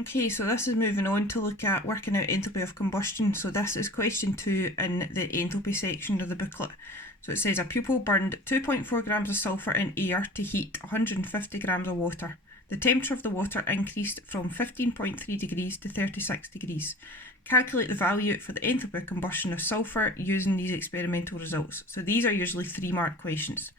Okay, so this is moving on to look at working out enthalpy of combustion. So this is question 2 in the enthalpy section of the booklet. So it says a pupil burned 2.4 grams of sulphur in air to heat 150 grams of water. The temperature of the water increased from 15.3 degrees to 36 degrees. Calculate the value for the enthalpy of combustion of sulphur using these experimental results. So these are usually 3-mark questions.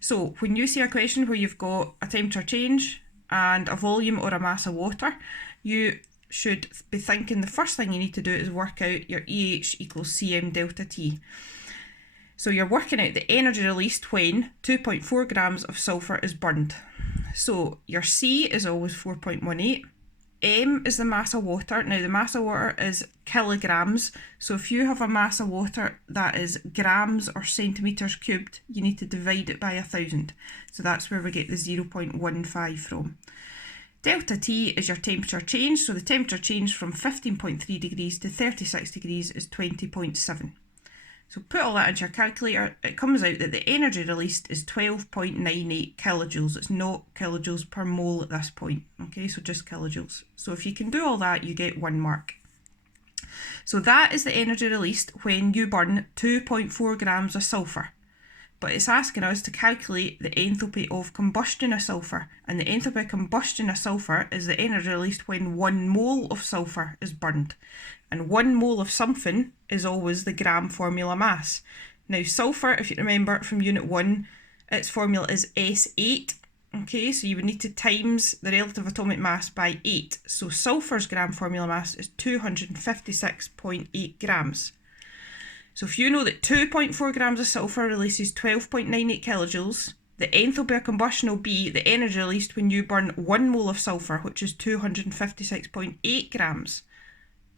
So when you see a question where you've got a temperature change and a volume or a mass of water, you should be thinking the first thing you need to do is work out your EH equals Cm delta T. So you're working out the energy released when 2.4 grams of sulphur is burned. So your C is always 4.18. M is the mass of water. Now the mass of water is kilograms. So if you have a mass of water that is grams or centimetres cubed, you need to divide it by 1,000. So that's where we get the 0.15 from. Delta T is your temperature change. So the temperature change from 15.3 degrees to 36 degrees is 20.7. So put all that into your calculator. It comes out that the energy released is 12.98 kilojoules. It's not kilojoules per mole at this point. Okay, so just kilojoules. So if you can do all that, you get 1 mark. So that is the energy released when you burn 2.4 grams of sulphur. But it's asking us to calculate the enthalpy of combustion of sulphur. And the enthalpy of combustion of sulphur is the energy released when 1 mole of sulphur is burned. And 1 mole of something is always the gram formula mass. Now sulphur, if you remember from unit 1, its formula is S8. Okay, so you would need to times the relative atomic mass by 8. So sulphur's gram formula mass is 256.8 grams. So if you know that 2.4 grams of sulphur releases 12.98 kilojoules, the enthalpy of combustion will be the energy released when you burn 1 mole of sulphur, which is 256.8 grams.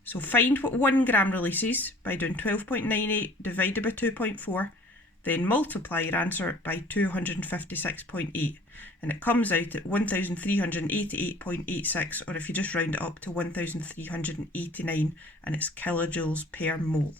So find what 1 gram releases by doing 12.98 divided by 2.4, then multiply your answer by 256.8, and it comes out at 1388.86, or if you just round it up to 1389, and it's kilojoules per mole.